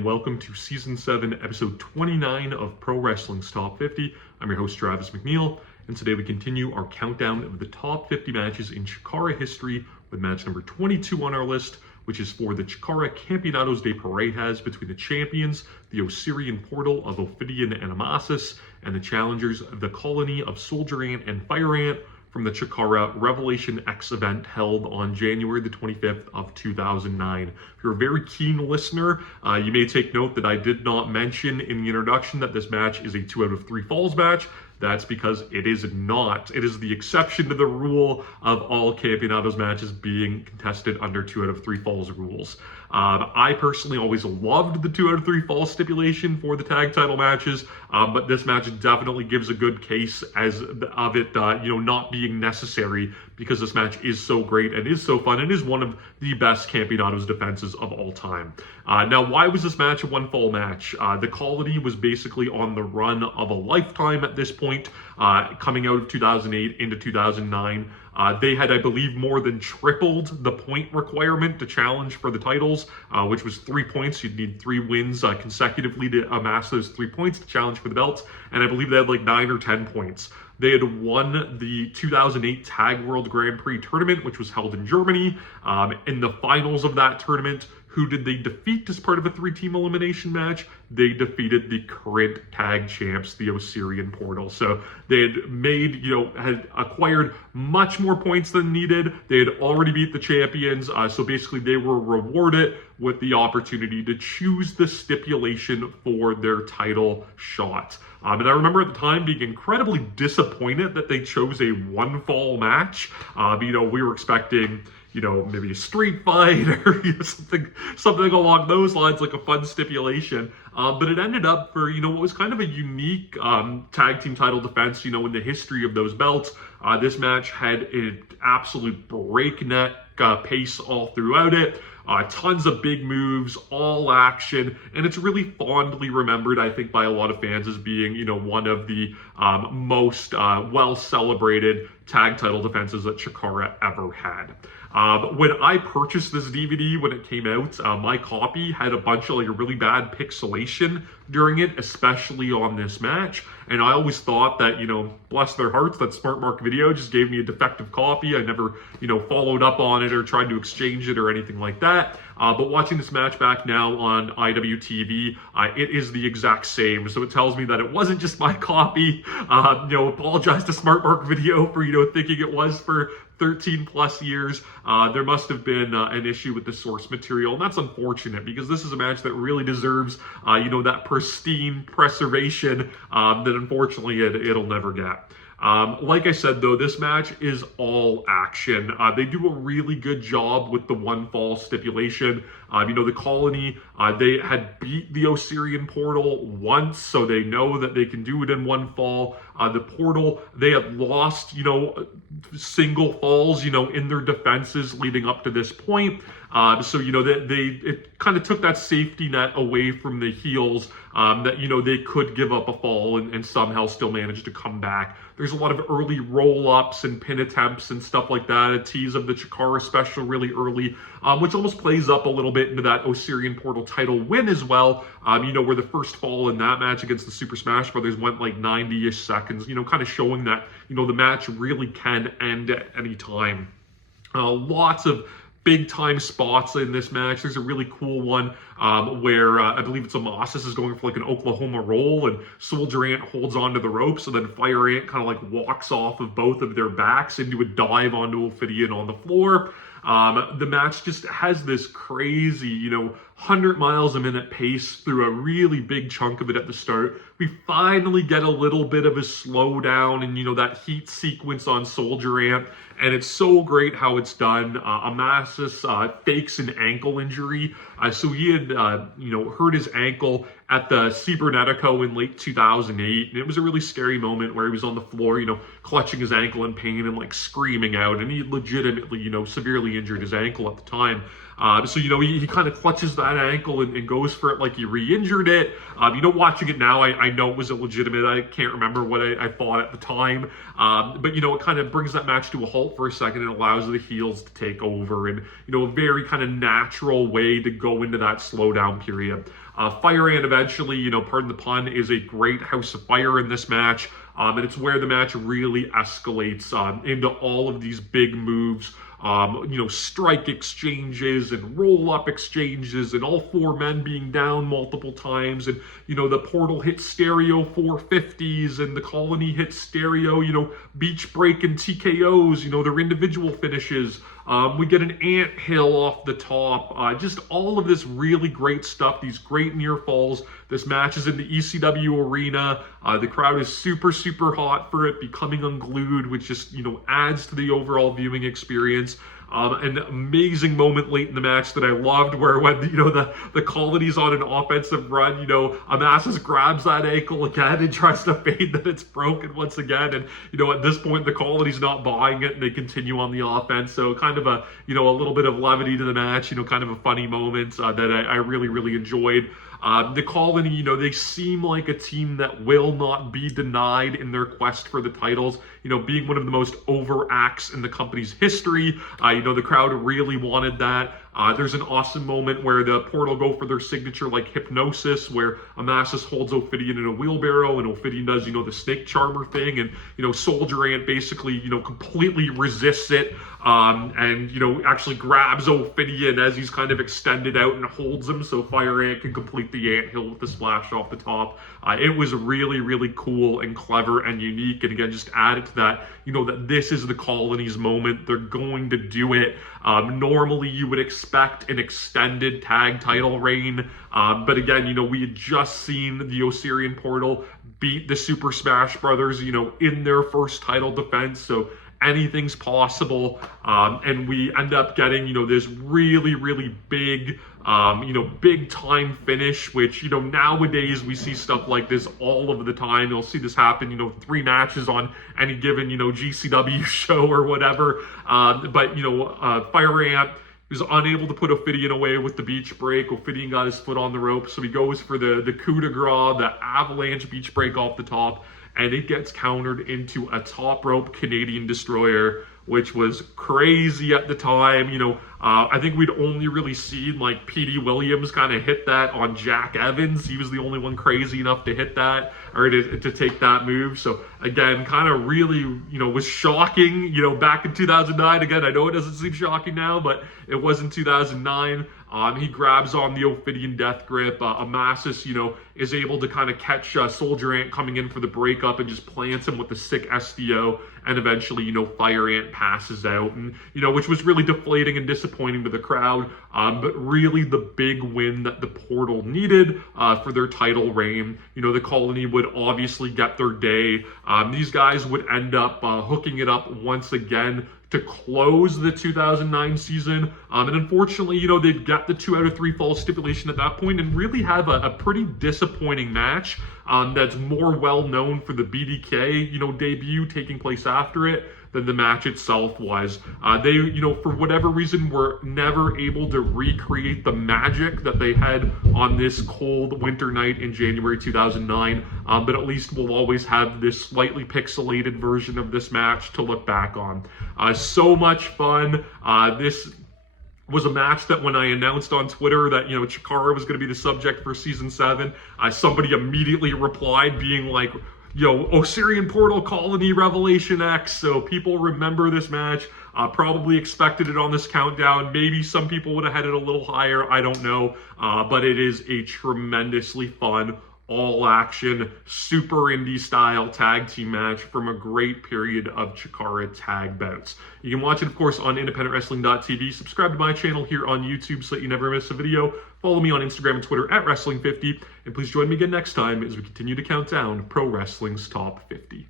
and welcome to Season 7, Episode 29 of Pro Wrestling's Top 50. I'm your host, Travis McNeil, and today we continue our countdown of the top 50 matches in CHIKARA history with match number 22 on our list, which is for the CHIKARA Campeonatos de Parejas between the champions, the Osirian portal of Ophidian and Amasis, and the challengers, the colony of Soldier Ant and Fire Ant, from the CHIKARA Revelation X event held on January the 25th of 2009. If you're a very keen listener, you may take note that I did not mention in the introduction that this match is a 2 out of 3 falls match. That's because it is not. It is the exception to the rule of all Campeonatos matches being contested under 2 out of 3 falls rules. I personally always loved the 2 out of 3 falls stipulation for the tag title matches, but this match definitely gives a good case of it, not being necessary, because this match is so great and is so fun and is one of the best Campeonatos defenses of all time. Now, why was this match a 1 fall match? The colony was basically on the run of a lifetime at this point, coming out of 2008 into 2009. They had, I believe, more than tripled the point requirement to challenge for the titles, which was 3 points. You'd need 3 wins consecutively to amass those 3 points to challenge for the belts. And I believe they had like 9 or 10 points. They had won the 2008 Tag World Grand Prix tournament, which was held in Germany. In the finals of that tournament, who did they defeat as part of a 3-team elimination match? They defeated the current tag champs, the Osirian portal. So they had made, had acquired much more points than needed. They had already beat the champions. So basically they were rewarded with the opportunity to choose the stipulation for their title shot. And I remember at the time being incredibly disappointed that they chose a 1 fall match. We were expecting, maybe a street fight or something along those lines, like a fun stipulation. But it ended up for, what was kind of a unique tag team title defense, in the history of those belts. This match had an absolute breakneck pace all throughout it. Tons of big moves, all action, and it's really fondly remembered, I think, by a lot of fans as being, one of the most well-celebrated tag title defenses that CHIKARA ever had. When I purchased this DVD when it came out, my copy had a bunch of really bad pixelation during it, especially on this match. And I always thought that, bless their hearts, that Smart Mark Video just gave me a defective copy. I never, followed up on it or tried to exchange it or anything like that. But watching this match back now on IWTV, it is the exact same. So it tells me that it wasn't just my copy. Apologize to Smart Mark Video for, thinking it was for 13 plus years. There must have been an issue with the source material, and that's unfortunate because this is a match that really deserves, that pristine preservation that unfortunately it'll never get. Like I said, though, this match is all action. They do a really good job with the 1 fall stipulation. The colony, they had beat the Osirian portal once, so they know that they can do it in 1 fall. The portal, they had lost, single falls, in their defenses leading up to this point. So, it kind of took that safety net away from the heels, that, they could give up a fall and somehow still manage to come back. There's a lot of early roll-ups and pin attempts and stuff like that, a tease of the CHIKARA special really early, which almost plays up a little bit into that Osirian portal title win as well, where the first fall in that match against the Super Smash Brothers went like 90-ish seconds, kind of showing that, the match really can end at any time. Lots of big time spots in this match. There's a really cool one where I believe it's Amasis is going for like an Oklahoma roll and Soldier Ant holds onto the ropes, and then Fire Ant kind of walks off of both of their backs into a dive onto Ophidian on the floor. The match just has this crazy, 100 miles a minute pace through a really big chunk of it at the start. We finally get a little bit of a slowdown and, that heat sequence on Soldier Ant. And it's so great how it's done. Amasis fakes an ankle injury. So he had, hurt his ankle at the Cibernetico in late 2008. And it was a really scary moment where he was on the floor, clutching his ankle in pain and screaming out. And he legitimately, severely injured his ankle at the time. So, he kind of clutches that ankle and goes for it like he re-injured it. Watching it now, I know it was illegitimate. I can't remember what I thought at the time. But, it kind of brings that match to a halt for a second and allows the heels to take over in, a very kind of natural way to go into that slowdown period. Fire Ant eventually, you know, pardon the pun, is a great house of fire in this match. And it's where the match really escalates into all of these big moves. You know, strike exchanges and roll-up exchanges and all four men being down multiple times. And, you know, the Portal hits stereo 450s and the Colony hits stereo, you know, beach break and TKOs, you know, their individual finishes. We get an ant hill off the top. Just all of this really great stuff, these great near falls. This match is in the ECW arena. The crowd is super, super hot for it, becoming unglued, which just, you know, adds to the overall viewing experience. An amazing moment late in the match that I loved, where when, you know, the Colony's on an offensive run, you know, Amasis grabs that ankle again and tries to feign that it's broken once again. And, you know, at this point, the Colony's not buying it and they continue on the offense. So kind of a, you know, a little bit of levity to the match, you know, kind of a funny moment that I really, really enjoyed. The Colony, you know, they seem like a team that will not be denied in their quest for the titles, you know, being one of the most over acts in the company's history. You know, the crowd really wanted that. There's an awesome moment where the Portal go for their signature, like, hypnosis, where Amasis holds Ophidian in a wheelbarrow and Ophidian does, you know, the snake charmer thing, and, you know, Soldier Ant basically, you know, completely resists it, and, you know, actually grabs Ophidian as he's kind of extended out and holds him so Fire Ant can complete the anthill with the splash off the top. It was really, really cool and clever and unique, and again, just added to that, you know, that this is the Colony's moment. They're going to do it. Normally, you would expect an extended tag title reign, but again, you know, we had just seen the Osirian Portal beat the Super Smash Brothers, you know, in their first title defense, so anything's possible, and we end up getting, you know, this really, really big, you know, big time finish, which, you know, nowadays we see stuff like this all of the time. You'll see this happen, you know, 3 matches on any given, you know, GCW show or whatever, but, you know, Fire Ant was unable to put Ophidian away with the beach break. Ophidian got his foot on the rope, so he goes for the coup de grace, the avalanche beach break off the top, and it gets countered into a top rope Canadian Destroyer, which was crazy at the time. You know, I think we'd only really seen, like, P.D. Williams kind of hit that on Jack Evans. He was the only one crazy enough to hit that, or to take that move. So again, kind of really, you know, was shocking, you know, back in 2009. Again, I know it doesn't seem shocking now, but it was in 2009. He grabs on the Ophidian death grip. Amasis, you know, is able to kind of catch Soldier Ant coming in for the breakup and just plants him with a sick SDO. And eventually, you know, Fire Ant passes out, and, you know, which was really deflating and disappointing to the crowd. But really the big win that the Portal needed for their title reign. You know, the Colony would obviously get their day. These guys would end up hooking it up once again to close the 2009 season. And unfortunately, you know, they'd get the 2 out of 3 fall stipulation at that point and really have a pretty disappointing match that's more well known for the BDK, you know, debut taking place after it than the match itself was. They, you know, for whatever reason, were never able to recreate the magic that they had on this cold winter night in January 2009, but at least we'll always have this slightly pixelated version of this match to look back on. So much fun. This was a match that when I announced on Twitter that, you know, CHIKARA was going to be the subject for Season 7, somebody immediately replied being like, yo, Osirian Portal Colony Revelation X. So people remember this match, probably expected it on this countdown. Maybe some people would have had it a little higher, I don't know. But it is a tremendously fun, all-action, super indie style tag team match from a great period of CHIKARA tag bouts. You can watch it, of course, on independentwrestling.tv. Subscribe to my channel here on YouTube so that you never miss a video. Follow me on Instagram and Twitter at Wrestling50. And please join me again next time as we continue to count down Pro Wrestling's Top 50.